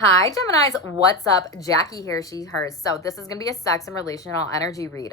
Hi, Geminis. What's up? Jackie here, she, hers. So this is gonna be a sex and relational energy read.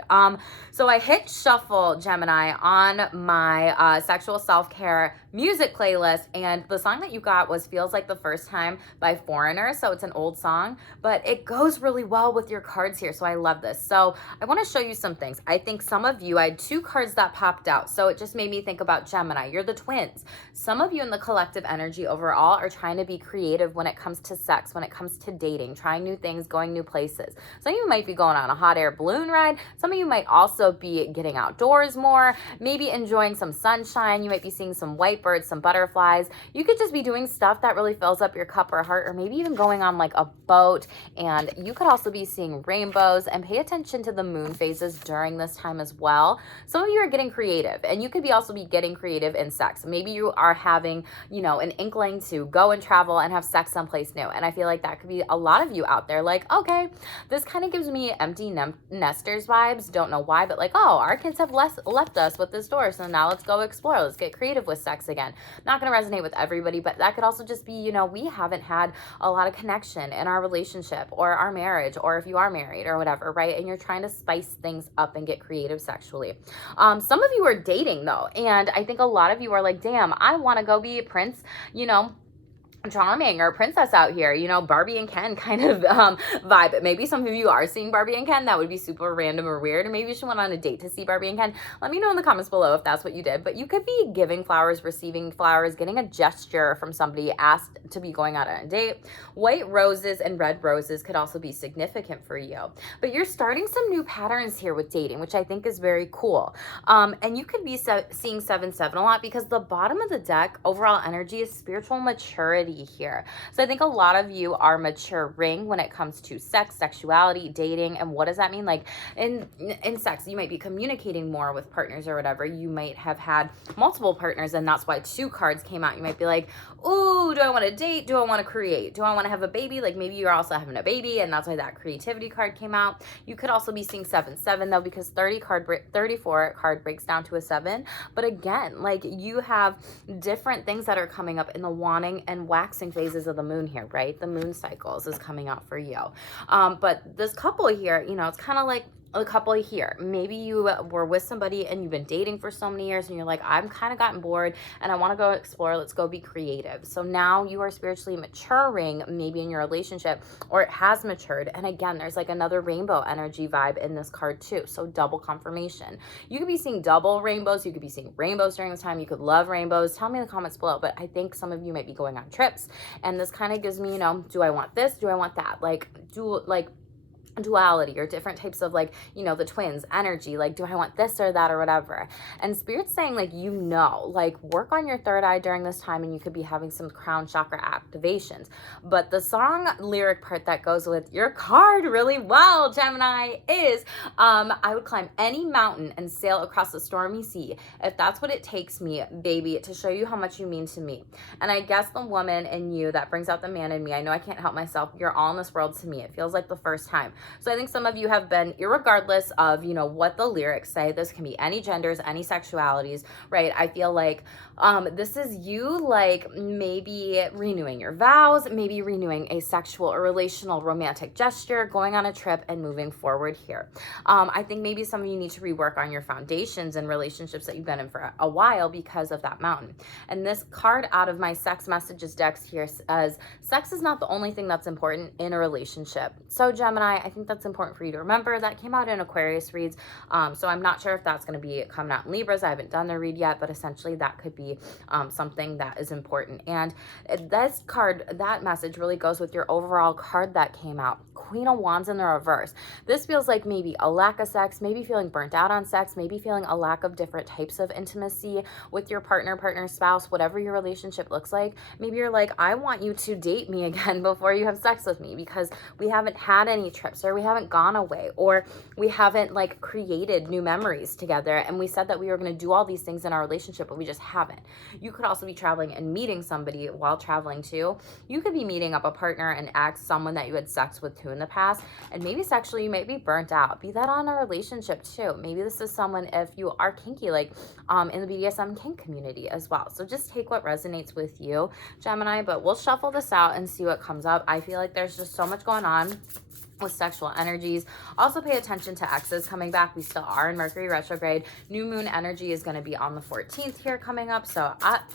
So I hit shuffle, Gemini, on my sexual self-care music playlist, and the song that you got was Feels Like the First Time by Foreigner. So it's an old song, but it goes really well with your cards here. So I love this. So I want to show you some things. I think some of you, I had two cards that popped out. So it just made me think about Gemini. You're the twins. Some of you in the collective energy overall are trying to be creative when it comes to sex, when it comes to dating, trying new things, going new places. Some of you might be going on a hot air balloon ride. Some of you might also be getting outdoors more, maybe enjoying some sunshine. You might be seeing some white birds, some butterflies. You could just be doing stuff that really fills up your cup or heart, or maybe even going on like a boat. And you could also be seeing rainbows, and pay attention to the moon phases during this time as well. Some of you are getting creative, and you could be also be getting creative in sex. Maybe you are having, an inkling to go and travel and have sex someplace new. And I feel like that could be a lot of you out there. Like, okay, this kind of gives me empty nesters vibes. Don't know why, but like, oh, our kids have left us with this door, so now let's go explore. Let's get creative with sex again. Not going to resonate with everybody, but that could also just be, we haven't had a lot of connection in our relationship or our marriage, or if you are married or whatever, right? And you're trying to spice things up and get creative sexually. Some of you are dating though, and I think a lot of you are like, damn, I want to go be a prince, Charming or princess out here, Barbie and Ken kind of vibe. Maybe some of you are seeing Barbie and Ken. That would be super random or weird. And maybe you should went on a date to see Barbie and Ken. Let me know in the comments below if that's what you did. But you could be giving flowers, receiving flowers, getting a gesture from somebody asked to be going out on a date. White roses and red roses could also be significant for you. But you're starting some new patterns here with dating, which I think is very cool. And you could be seeing 7-7 a lot, because the bottom of the deck overall energy is spiritual maturity here. So I think a lot of you are maturing when it comes to sex, sexuality, dating. And what does that mean? Like in sex, you might be communicating more with partners or whatever. You might have had multiple partners, and that's why 2 cards came out. You might be like, ooh, do I want to date? Do I want to create? Do I want to have a baby? Like maybe you're also having a baby, and that's why that creativity card came out. You could also be seeing 7-7 though, because 34 card breaks down to a 7. But again, like you have different things that are coming up in the wanting and waxing phases of the moon here, right? The moon cycles is coming out for you. But this couple here, it's kind of like a couple here. Maybe you were with somebody and you've been dating for so many years, and you're like, I've kind of gotten bored and I want to go explore. Let's go be creative. So now you are spiritually maturing, maybe in your relationship, or it has matured. And again, there's like another rainbow energy vibe in this card too. So double confirmation. You could be seeing double rainbows. You could be seeing rainbows during this time. You could love rainbows. Tell me in the comments below. But I think some of you might be going on trips, and this kind of gives me, do I want this? Do I want that? Duality, or different types of the twins energy. Like, do I want this or that or whatever? And Spirit's saying work on your third eye during this time, and you could be having some crown chakra activations. But the song lyric part that goes with your card really well, Gemini, is I would climb any mountain and sail across the stormy sea if that's what it takes me, baby, to show you how much you mean to me. And I guess the woman in you that brings out the man in me, I know I can't help myself. You're all in this world to me. It feels like the first time. So I think some of you have been, irregardless of, what the lyrics say, this can be any genders, any sexualities, right? I feel like this is you, maybe renewing your vows, maybe renewing a sexual or relational romantic gesture, going on a trip, and moving forward here. I think maybe some of you need to rework on your foundations and relationships that you've been in for a while because of that mountain. And this card out of my sex messages decks here says, sex is not the only thing that's important in a relationship. So Gemini, I think that's important for you to remember. That came out in Aquarius reads. So I'm not sure if that's going to be coming out in Libras. I haven't done the read yet, but essentially that could be something that is important. And this card, that message really goes with your overall card that came out. Queen of Wands in the reverse. This feels like maybe a lack of sex, maybe feeling burnt out on sex, maybe feeling a lack of different types of intimacy with your partner, spouse, whatever your relationship looks like. Maybe you're like, I want you to date me again before you have sex with me, because we haven't had any trips, or we haven't gone away, or we haven't created new memories together. And we said that we were going to do all these things in our relationship, but we just haven't. You could also be traveling and meeting somebody while traveling too. You could be meeting up a partner and someone that you had sex with too in the past, and maybe sexually you might be burnt out. Be that on a relationship too. Maybe this is someone, if you are kinky, like in the BDSM kink community as well. So just take what resonates with you, Gemini, but we'll shuffle this out and see what comes up. I feel like there's just so much going on with sexual energies. Also pay attention to exes coming back. We still are in Mercury retrograde. New moon energy is going to be on the 14th here coming up. So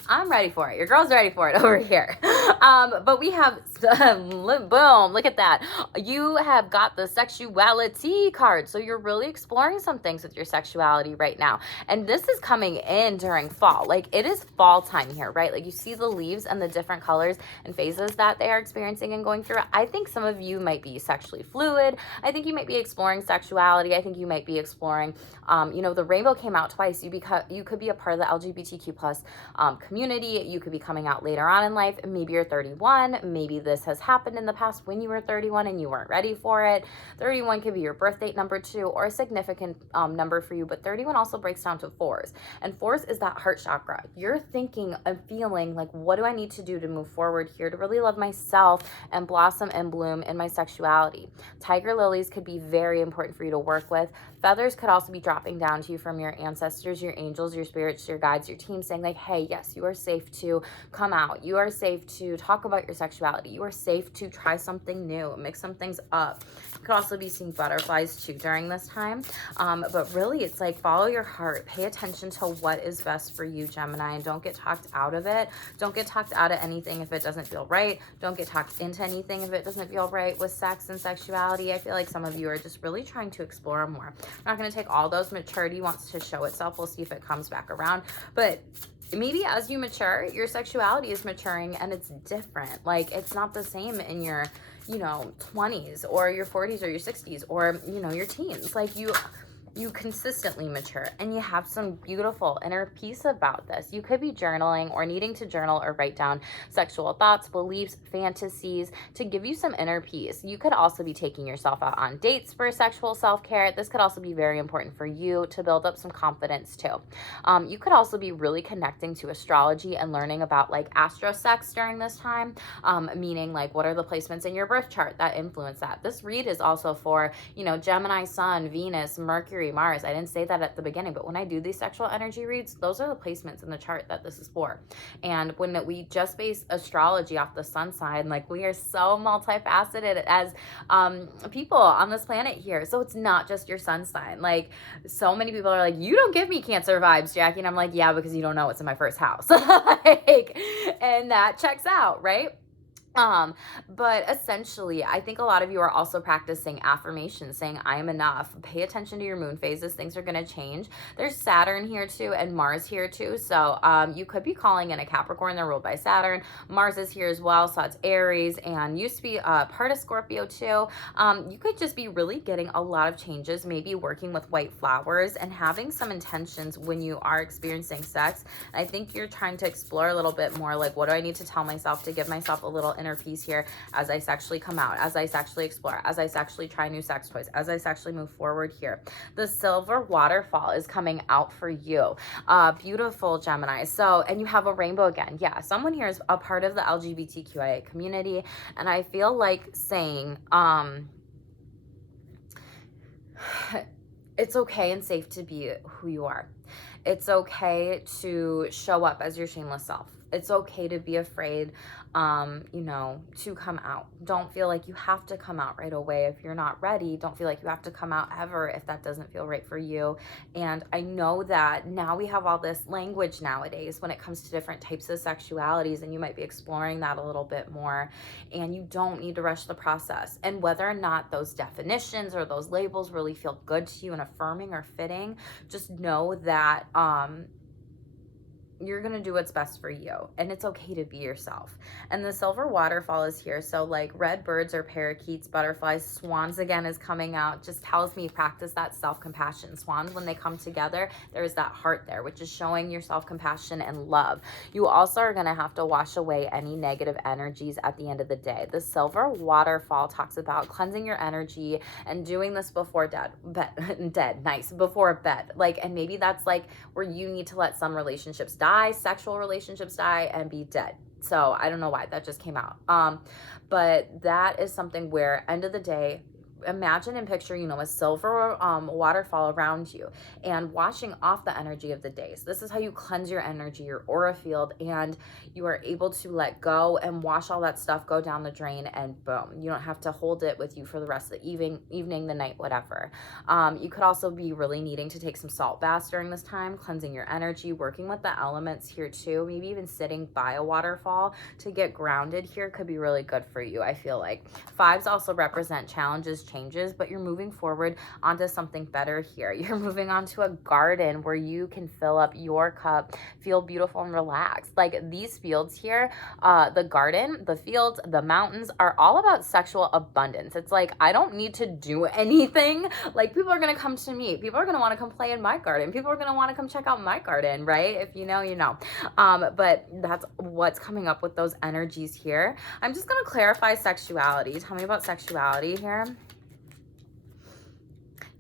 I'm ready for it. Your girl's ready for it over here. But we have, boom, look at that. You have got the sexuality card. So you're really exploring some things with your sexuality right now. And this is coming in during fall. Like it is fall time here, right? Like you see the leaves and the different colors and phases that they are experiencing and going through. I think some of you might be sexually fluid. I think you might be exploring sexuality. I think you might be exploring, the rainbow came out twice. You could be a part of the LGBTQ plus community. You could be coming out later on in life. Maybe you're 31. Maybe this has happened in the past when you were 31 and you weren't ready for it. 31 could be your birth date number 2 or a significant number for you, but 31 also breaks down to 4s. And 4s is that heart chakra. You're thinking and feeling like, what do I need to do to move forward here to really love myself and blossom and bloom in my sexuality? Tiger lilies could be very important for you to work with. Feathers could also be dropping down to you from your ancestors, your angels, your spirits, your guides, your team, saying like, hey, yes, you are safe to come out. You are safe to talk about your sexuality. You are safe to try something new, mix some things up. You could also be seeing butterflies too during this time. But really, it's like follow your heart. Pay attention to what is best for you, Gemini, and don't get talked out of it. Don't get talked out of anything if it doesn't feel right. Don't get talked into anything if it doesn't feel right with sex and sexuality. I feel like some of you are just really trying to explore more. I'm not going to take all those. Maturity wants to show itself. We'll see if it comes back around. But maybe as you mature, your sexuality is maturing and it's different. Like it's not the same in your 20s or your 40s or your 60s or your teens. Like you consistently mature and you have some beautiful inner peace about this. You could be journaling or needing to journal or write down sexual thoughts, beliefs, fantasies to give you some inner peace. You could also be taking yourself out on dates for sexual self-care. This could also be very important for you to build up some confidence too. You could also be really connecting to astrology and learning about like astrosex during this time, meaning like what are the placements in your birth chart that influence that. This read is also for, Gemini, Sun, Venus, Mercury, Mars. I didn't say that at the beginning, but when I do these sexual energy reads, those are the placements in the chart that this is for. And when we just base astrology off the sun sign, like we are so multifaceted as people on this planet here. So it's not just your sun sign. Like so many people are like, you don't give me Cancer vibes, Jackie. And I'm like, yeah, because you don't know what's in my first house. And that checks out, right? But essentially, I think a lot of you are also practicing affirmations, saying, I am enough. Pay attention to your moon phases. Things are going to change. There's Saturn here too and Mars here too. So, you could be calling in a Capricorn. They're ruled by Saturn. Mars is here as well. So it's Aries and used to be part of Scorpio too. You could just be really getting a lot of changes, maybe working with white flowers and having some intentions when you are experiencing sex. I think you're trying to explore a little bit more, like, what do I need to tell myself to give myself a little inner peace here as I sexually come out, as I sexually explore, as I sexually try new sex toys, as I sexually move forward here. The silver waterfall is coming out for you. Beautiful, Gemini. So, and you have a rainbow again. Yeah, someone here is a part of the LGBTQIA community. And I feel like saying, it's okay and safe to be who you are. It's okay to show up as your shameless self. It's okay to be afraid, to come out. Don't feel like you have to come out right away if you're not ready. Don't feel like you have to come out ever if that doesn't feel right for you. And I know that now we have all this language nowadays when it comes to different types of sexualities, and you might be exploring that a little bit more, and you don't need to rush the process. And whether or not those definitions or those labels really feel good to you and affirming or fitting, just know that you're going to do what's best for you, and it's okay to be yourself. And the silver waterfall is here. So like red birds or parakeets, butterflies, swans again is coming out. Just tells me practice that self-compassion. Swans, when they come together, there's that heart there, which is showing your self-compassion and love. You also are going to have to wash away any negative energies at the end of the day. The silver waterfall talks about cleansing your energy and doing this before before bed. Like, and maybe that's like where you need to let some relationships die, sexual relationships die, and be dead. So I don't know why that just came out. But that is something where, end of the day, imagine and picture, a silver waterfall around you and washing off the energy of the days. This is how you cleanse your energy, your aura field, and you are able to let go and wash all that stuff, go down the drain, and boom. You don't have to hold it with you for the rest of the evening, the night, whatever. You could also be really needing to take some salt baths during this time, cleansing your energy, working with the elements here too. Maybe even sitting by a waterfall to get grounded here could be really good for you, I feel like. Fives also represent challenges, changes, but you're moving forward onto something better here. You're moving onto a garden where you can fill up your cup, feel beautiful and relaxed. Like these fields here, the garden, the fields, the mountains are all about sexual abundance. It's like, I don't need to do anything. Like people are going to come to me. People are going to want to come play in my garden. People are going to want to come check out my garden, right? If you know, you know. But that's what's coming up with those energies here. I'm just going to clarify sexuality. Tell me about sexuality here.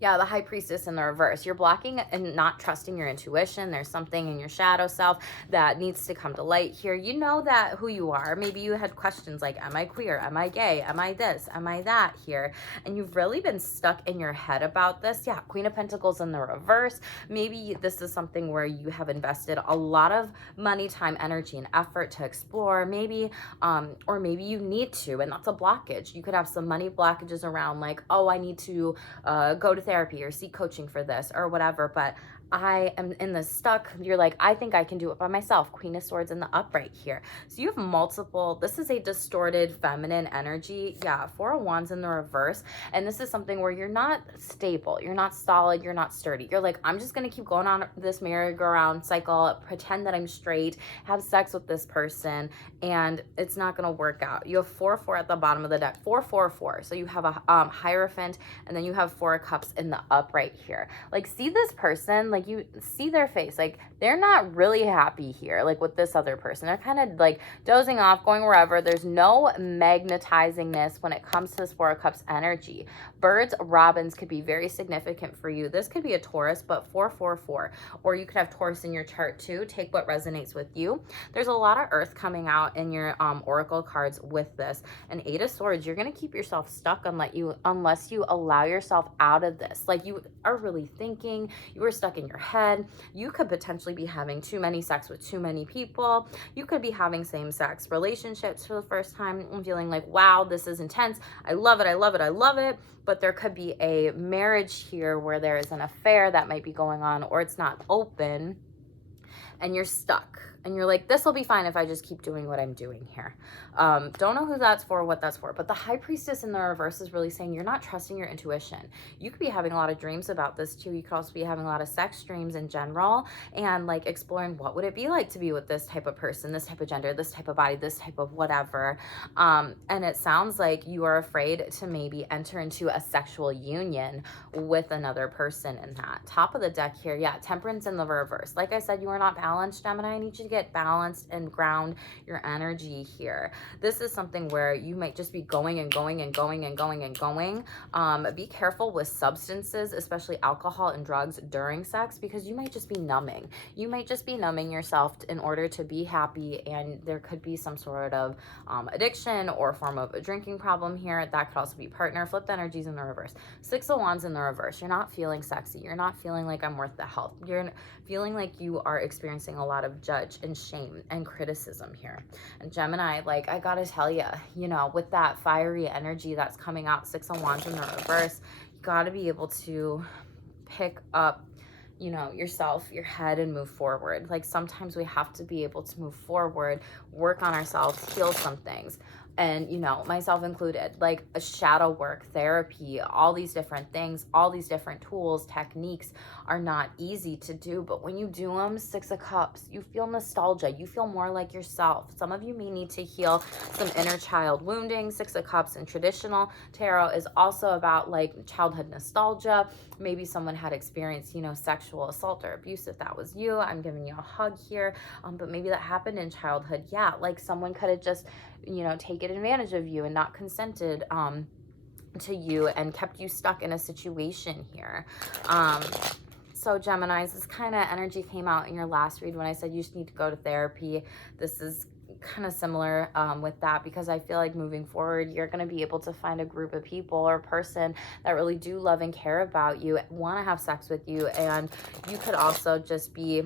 Yeah, the High Priestess in the reverse. You're blocking and not trusting your intuition. There's something in your shadow self that needs to come to light here. You know that who you are. Maybe you had questions like, am I queer? Am I gay? Am I this? Am I that here? And you've really been stuck in your head about this. Yeah, Queen of Pentacles in the reverse. Maybe this is something where you have invested a lot of money, time, energy, and effort to explore. Maybe, or maybe you need to, and that's a blockage. You could have some money blockages around like, oh, I need to go to therapy or seek coaching for this or whatever, but I am in the stuck. You're like, I think I can do it by myself. Queen of Swords in the upright here. So you have multiple, this is a distorted feminine energy. Yeah, Four of Wands in the reverse. And this is something where you're not stable. You're not solid. You're not sturdy. You're like, I'm just going to keep going on this merry-go-round cycle, pretend that I'm straight, have sex with this person, and it's not going to work out. You have 4-4 at the bottom of the deck. 4-4-4. So you have a Hierophant, and then you have Four of Cups in the upright here. Like, see this person, like, you see their face, like they're not really happy here, like with this other person. They're kind of like dozing off, going wherever. There's no magnetizingness when it comes to this Four of Cups energy. Birds, robins could be very significant for you. This could be a Taurus, but 4-4-4, or you could have Taurus in your chart too. Take what resonates with you. There's a lot of earth coming out in your oracle cards with this. And Eight of Swords, you're going to keep yourself stuck unless you allow yourself out of this. Like you are really thinking, you are stuck in your head. You could potentially be having too many sex with too many people. You could be having same-sex relationships for the first time and feeling like, wow, this is intense. I love it. I love it. I love it. But there could be a marriage here where there is an affair that might be going on, or it's not open and you're stuck. And you're like, this will be fine if I just keep doing what I'm doing here. Don't know who that's for, what that's for. But the High Priestess in the reverse is really saying you're not trusting your intuition. You could be having a lot of dreams about this too. You could also be having a lot of sex dreams in general and like exploring what would it be like to be with this type of person, this type of gender, this type of body, this type of whatever. And it sounds like you are afraid to maybe enter into a sexual union with another person in that. Top of the deck here, yeah, Temperance in the reverse. Like I said, you are not balanced, Gemini. I need you to get balanced and ground your energy here. This is something where you might just be going and going and going and going and going. Be careful with substances, especially alcohol and drugs during sex, because you might just be numbing. You might just be numbing yourself in order to be happy, and there could be some sort of addiction or form of a drinking problem here. That could also be partner. Flipped energies in the reverse. Six of Wands in the reverse. You're not feeling sexy. You're not feeling like I'm worth the help. You're feeling like you are experiencing a lot of judge and shame and criticism here. And Gemini, like, I gotta tell you, with that fiery energy that's coming out, Six of Wands in the reverse, you gotta be able to pick up yourself, your head, and move forward. Like sometimes we have to be able to move forward, work on ourselves, heal some things. And, myself included, like a shadow work, therapy, all these different things, all these different tools, techniques are not easy to do. But when you do them, Six of Cups, you feel nostalgia. You feel more like yourself. Some of you may need to heal some inner child wounding. Six of Cups in traditional tarot is also about like childhood nostalgia. Maybe someone had experienced, sexual assault or abuse. If that was you, I'm giving you a hug here. But maybe that happened in childhood. Yeah, like someone could have just taken advantage of you and not consented to you and kept you stuck in a situation here. So Geminis, this kind of energy came out in your last read when I said you just need to go to therapy. This is kind of similar with that, because I feel like moving forward, you're going to be able to find a group of people or person that really do love and care about you, want to have sex with you. And you could also just be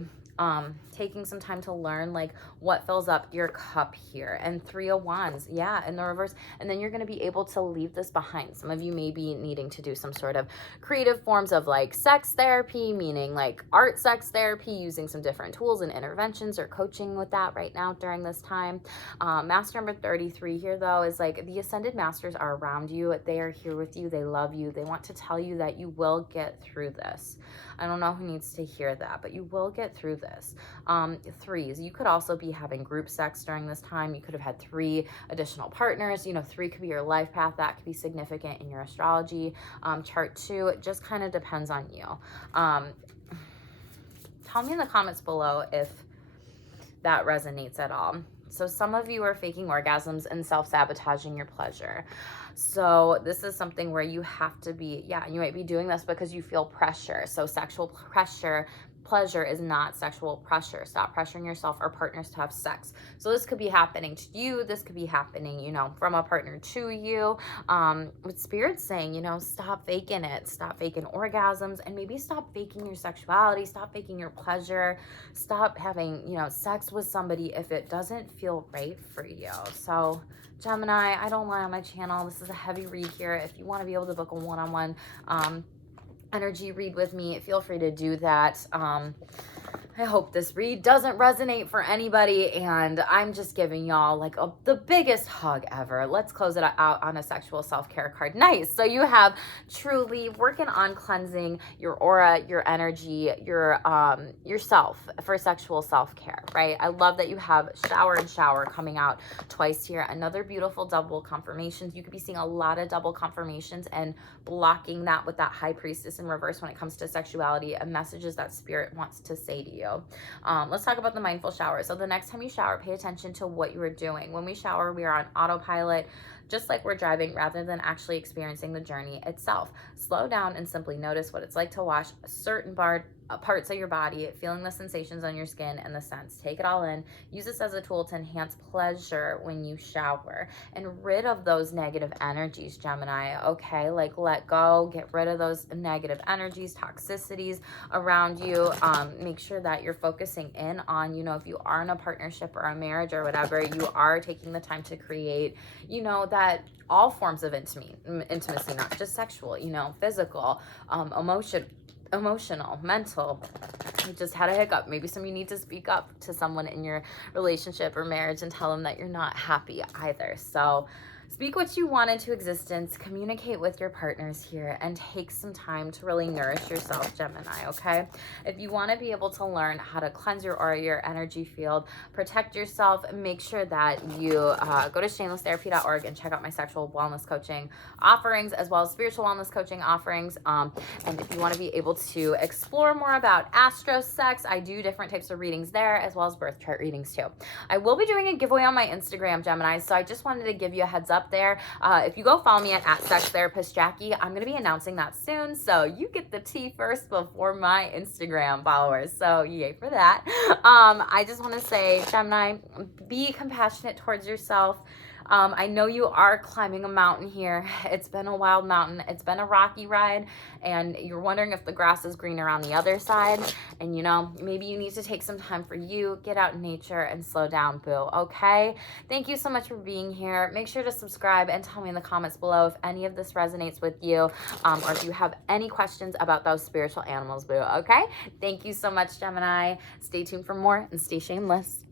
taking some time to learn like what fills up your cup here. And 3 of Wands, yeah, in the reverse. And then you're going to be able to leave this behind. Some of you may be needing to do some sort of creative forms of like sex therapy, meaning like art sex therapy, using some different tools and interventions or coaching with that right now during this time. Master number 33 here though is like the ascended masters are around you. They are here with you. They love you. They want to tell you that you will get through this. I don't know who needs to hear that, but you will get through this. 3s, you could also be having group sex during this time. You could have had 3 additional partners. You know, 3 could be your life path. That could be significant in your astrology chart too. It just kind of depends on you. Tell me in the comments below if that resonates at all. So some of you are faking orgasms and self-sabotaging your pleasure. So this is something where you have to be, yeah, you might be doing this because you feel pressure. So sexual pleasure is not sexual pressure. Stop pressuring yourself or partners to have sex. So this could be happening to you. This could be happening, you know, from a partner to you. With Spirit's saying, you know, stop faking it. Stop faking orgasms, and maybe stop faking your sexuality. Stop faking your pleasure. Stop having, you know, sex with somebody if it doesn't feel right for you. So Gemini, I don't lie on my channel. This is a heavy read here. If you want to be able to book a one-on-one energy read with me, feel free to do that. I hope this read doesn't resonate for anybody, and I'm just giving y'all like the biggest hug ever. Let's close it out on a sexual self-care card. Nice. So you have truly working on cleansing your aura, your energy, your yourself for sexual self-care, right? I love that you have shower and shower coming out twice here. Another beautiful double confirmations. You could be seeing a lot of double confirmations and blocking that with that high priestess in reverse when it comes to sexuality and messages that Spirit wants to say to you. Let's talk about the mindful shower. So the next time you shower, pay attention to what you are doing. When we shower, we are on autopilot, just like we're driving, rather than actually experiencing the journey itself. Slow down and simply notice what it's like to wash certain parts of your body, feeling the sensations on your skin and the scents. Take it all in. Use this as a tool to enhance pleasure when you shower and rid of those negative energies, Gemini. Okay, like let go, get rid of those negative energies, toxicities around you. Make sure that you're focusing in on, you know, if you are in a partnership or a marriage or whatever, you are taking the time to create, you know, that all forms of intimacy, not just sexual, you know, physical, emotional, mental. I just had a hiccup. Maybe some of you need to speak up to someone in your relationship or marriage and tell them that you're not happy either. So speak what you want into existence, communicate with your partners here, and take some time to really nourish yourself, Gemini, okay? If you want to be able to learn how to cleanse your aura, your energy field, protect yourself, make sure that you go to shamelesstherapy.org and check out my sexual wellness coaching offerings, as well as spiritual wellness coaching offerings. And if you want to be able to explore more about astro sex, I do different types of readings there, as well as birth chart readings too. I will be doing a giveaway on my Instagram, Gemini, so I just wanted to give you a heads up there. If you go follow me at @sextherapistjackie, I'm going to be announcing that soon, so you get the tea first before my Instagram followers, so yay for that. I just want to say, Gemini, be compassionate towards yourself. I know you are climbing a mountain here. It's been a wild mountain. It's been a rocky ride, and you're wondering if the grass is greener on the other side. And, you know, maybe you need to take some time for you, get out in nature, and slow down, boo, okay? Thank you so much for being here. Make sure to subscribe and tell me in the comments below if any of this resonates with you, or if you have any questions about those spiritual animals, boo, okay? Thank you so much, Gemini. Stay tuned for more and stay shameless.